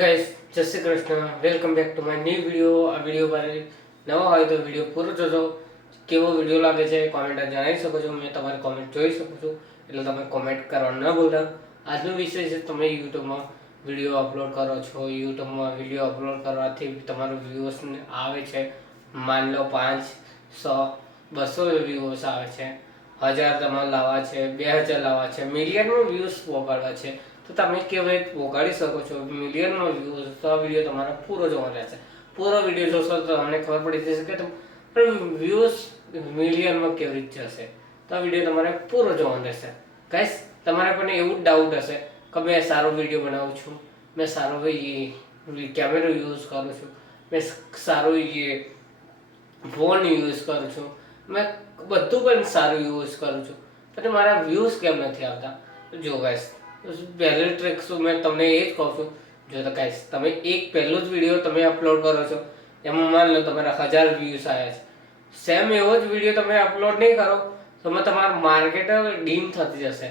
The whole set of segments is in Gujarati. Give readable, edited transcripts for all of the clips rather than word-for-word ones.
ગાઈસ જય Shri Krishna welcome back to my new video. આ વિડીયો પર નવા હોય તો વિડીયો પૂરો જોજો। કેવો વિડીયો લાગે છે કોમેન્ટ જણાવી શકો છો। મેં તમારી કોમેન્ટ જોઈ શકું છું, એટલે તમે કોમેન્ટ કરવા ન ભૂલતા। આજનો વિષય છે તમે યુટ્યુબમાં વિડીયો અપલોડ કરો છો। યુટ્યુબમાં વિડીયો અપલોડ કરવાથી તમારો વ્યૂઝ આવે છે, માન લો 500 200 વ્યૂઝ આવે છે, 1000 તમારે લાવવા છે, 2000 લાવવા છે, મિલિયનમાં વ્યૂઝ પહોંચાડવા છે, તો તમે કેવી રીતે પહોંચાડી શકો છો મિલિયનમાં વ્યૂઝ? તો આ વિડીયો તમારે પૂરો જોવાનો રહેશે। પૂરો વિડીયો જોશો તો તમને ખબર પડી જશે કે વ્યૂઝ મિલિયનમાં કેવી રીતે જશે। તો આ વિડીયો તમારે પૂરો જોવાનો રહેશે। ગાઈસ, તમારે પણ એવું જ ડાઉટ હશે કે મેં સારો વિડીયો બનાવું છું, મેં સારો કેમેરો યુઝ કરું છું, મેં સારો ફોન યુઝ કરું છું, મેં બધું પણ સારું યુઝ કરું છું, પણ મારા વ્યૂઝ કેમ નથી આવતા? જો ગાઈસ, પહેલી ટ્રિક શું મેં તમને એ જ કહું છું। જો તો ગાઈસ, તમે એક પહેલો જ વિડીયો તમે અપલોડ કરો છો, એમાં માન લો તમારા 1000 વ્યૂઝ આવ્યા છે, સેમ એવો જ વિડીયો તમે અપલોડ નહીં કરો તો તમારું માર્કેટ ડીમ થતી જશે।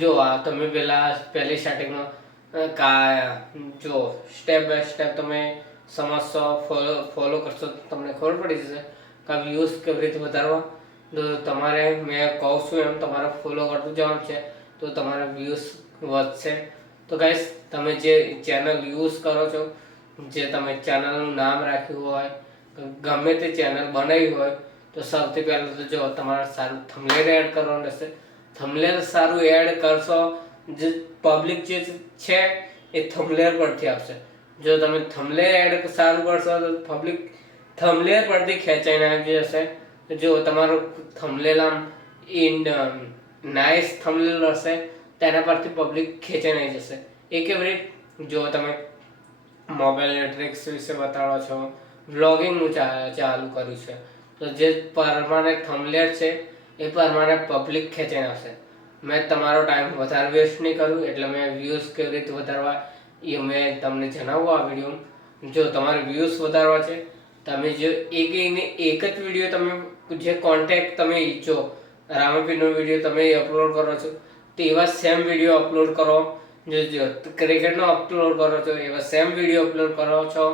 જો આ તમે પહેલી સ્ટાર્ટિંગમાં જો સ્ટેપ બાય સ્ટેપ તમે સમજશો, ફોલો કરશો તો તમને ખબર પડી જશે કે વ્યૂઝ કેવી રીતે વધારવા। તો તમારે મેં કહું છું એમ તમારે ફોલો કરતું જવાનું છે, તો તમારા વ્યૂઝ વધશે। તો ગાઈસ, તમે જે ચેનલ યુઝ કરો છો, જે તમે ચેનલનું નામ રાખ્યું હોય, ગમે તે ચેનલ બનાવી હોય, તો સૌથી પહેલાં તો જો તમારે સારું થંબનેલ એડ કરવાનું રહેશે। થંબનેલ સારું એડ કરશો, જે પબ્લિક જે છે એ થંબનેલ પરથી આવશે। જો તમે થંબનેલ એડ સારું કરશો તો પબ્લિક થંબનેલ પરથી ખેંચાઈને આવી જશે। જો તમારું થંબનેલ આમ નાઇસ થંબનેલ હશે, તેના પરથી પબ્લિક ખેંચાઈને આવી જશે। એ કેવી રીતે? જો તમે મોબાઈલ ટ્રિક્સ વિશે બતાવો છો, વ્લોગિંગનું ચાલુ કર્યું છે, તો જે પ્રમાણે થંબનેલ છે એ પ્રમાણે પબ્લિક ખેંચાઈને આવશે। મેં તમારો ટાઈમ વધારે વેસ્ટ નહીં કરું, એટલે મેં વ્યૂઝ કેવી રીતે વધારવા એ મેં તમને જણાવવું આ વિડીયોમાં। જો તમારે વ્યૂઝ વધારવા છે, તમે જો એક જ વિડીયો તમે જે કોન્ટેક્ટ તમે ઈચ્છો, રામાપીરનો વિડીયો તમે અપલોડ કરો છો, તો એવા સેમ વિડીયો અપલોડ કરો। જો ક્રિકેટનો અપલોડ કરો છો, એવા સેમ વિડીયો અપલોડ કરો છો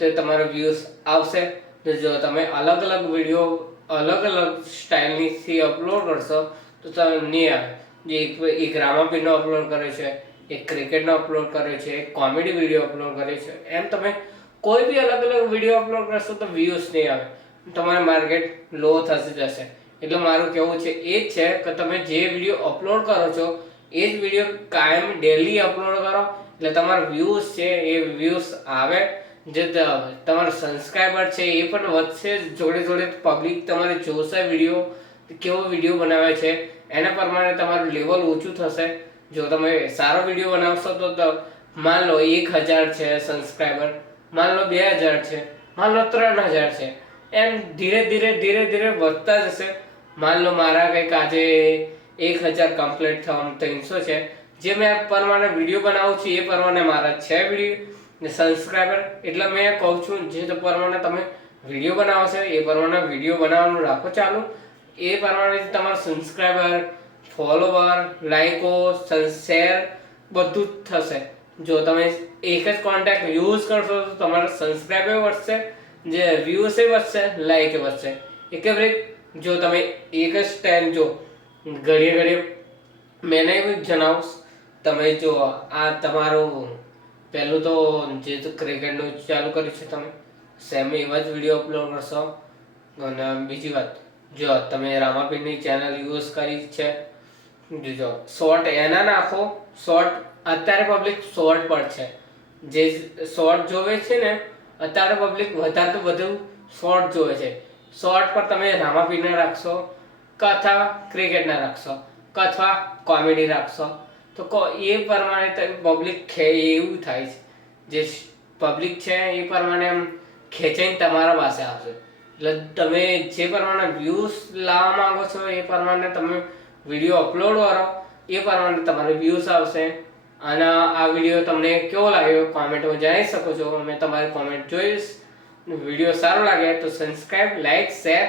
તો તમારો વ્યૂઝ આવશે। તો જો તમે અલગ અલગ વિડીયો અલગ અલગ સ્ટાઇલથી અપલોડ કરશો તો તમે નહીં આવે। જે એક રામાપીરનો અપલોડ કરે છે, એક ક્રિકેટનો અપલોડ કરે છે, એક કોમેડી વિડીયો અપલોડ કરે છે, એમ તમે કોઈ બી અલગ અલગ વિડીયો અપલોડ કરશો તો વ્યૂઝ નહીં આવે, તમારે માર્કેટ લો થશે જશે। એટલે મારું કહેવું છે એ જ છે કે તમે જે વિડીયો અપલોડ કરો છો એ જ વિડીયો કાયમ ડેલી અપલોડ કરો, એટલે તમારા વ્યૂઝ છે એ વ્યૂઝ આવે। જે તમારા સબસ્ક્રાઈબર છે એ પણ વધશે, જોડે જોડે પબ્લિક તમારે જોશે વિડીયો કેવો વિડીયો બનાવે છે, એના પ્રમાણે તમારું લેવલ ઊંચું થશે। જો તમે સારો વિડીયો બનાવશો તો માન લો 1000 છે સબસ્ક્રાઈબર, માન લો 2000 છે, માન લો 3000 છે, એમ ધીરે ધીરે વધતા જશે। માન લો મારા કંઈક આજે 1000 કમ્પ્લીટ થવામાં 300 છે, જે મેં પ્રમાણે વિડીયો બનાવું છું એ પ્રમાણે મારા છે વિડીયો સબસ્ક્રાઈબર। એટલે મેં કહું છું જે પ્રમાણે તમે વિડીયો બનાવો છો એ પ્રમાણે વિડીયો બનાવવાનું રાખો ચાલુ, એ પ્રમાણે તમારા સબસ્ક્રાઈબર, ફોલોવર, લાઈકો, શેર બધું જ થશે। જો તમે એક જ કોન્ટેક્ટ યુઝ કરશો તો તમારા સબસ્ક્રાઈબર વધશે, જે વ્યૂઝ વધશે, લાઈક વધશે। એ કેવી રીતે? જો તમે એક જ ટાઈમ જો ઘડીએ મેં નહીં જણાવું, તમે જો આ તમારું પહેલું તો જે ક્રિકેટનું ચાલુ કર્યું છે, તમે સેમ એવા જ વિડીયો અપલોડ કરશો। અને બીજી વાત, જો તમે રામાપીરની ચેનલ યુઝ કરી છે, જો શોર્ટ એના નાખો। શોર્ટ અત્યારે પબ્લિક શોર્ટ પર છે, જે શોર્ટ જોવે છે ને અત્યારે પબ્લિક વધારે તો વધુ શોર્ટ જોવે છે। શોર્ટ પર તમે રામાપીરના રાખશો કે અથવા ક્રિકેટના રાખશો કે અથવા કોમેડી રાખશો, તો એ પ્રમાણે પબ્લિક એવું થાય છે, જે પબ્લિક છે એ પ્રમાણે એમ ખેંચાઈને તમારા પાસે આવશે। એટલે તમે જે પ્રમાણે વ્યૂઝ લાવવા માંગો છો એ પ્રમાણે તમે વિડીયો અપલોડ કરો, એ પ્રમાણે તમારે વ્યૂઝ આવશે। અને આ વિડીયો તમને કેવો લાગ્યો કોમેન્ટમાં જણાવી શકો છો, મેં તમારી કોમેન્ટ જોઈશ। વિડીયો સારો લાગે તો સબસ્ક્રાઈબ, લાઈક, શેર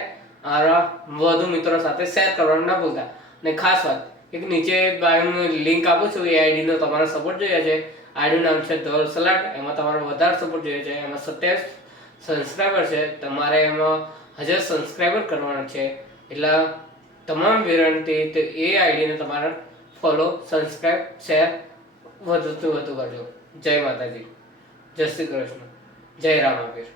અને વધુ મિત્રો સાથે શેર કરવાનું ના ભૂલતા। અને ખાસ વાત, એક નીચે બાયોમાં લિંક આપું છું, એ આઈડીનો તમારો સપોર્ટ જોઈએ છે, આઈડીનું નામ છે ધોલ સલાડ. એમાં તમારે વધારે સપોર્ટ જોઈએ છે. એમાં 27 સબસ્ક્રાઈબર છે. તમારે એમાં 1000 સબસ્ક્રાઈબર કરવાના છે. એટલે તમામ વિનંતી તો એ આઈડીને તમારે ફોલો, સબસ્ક્રાઈબ, શેર વધુથી વધુ કરજો. જય માતાજી, જય શ્રી કૃષ્ણ, જય રામાપીર.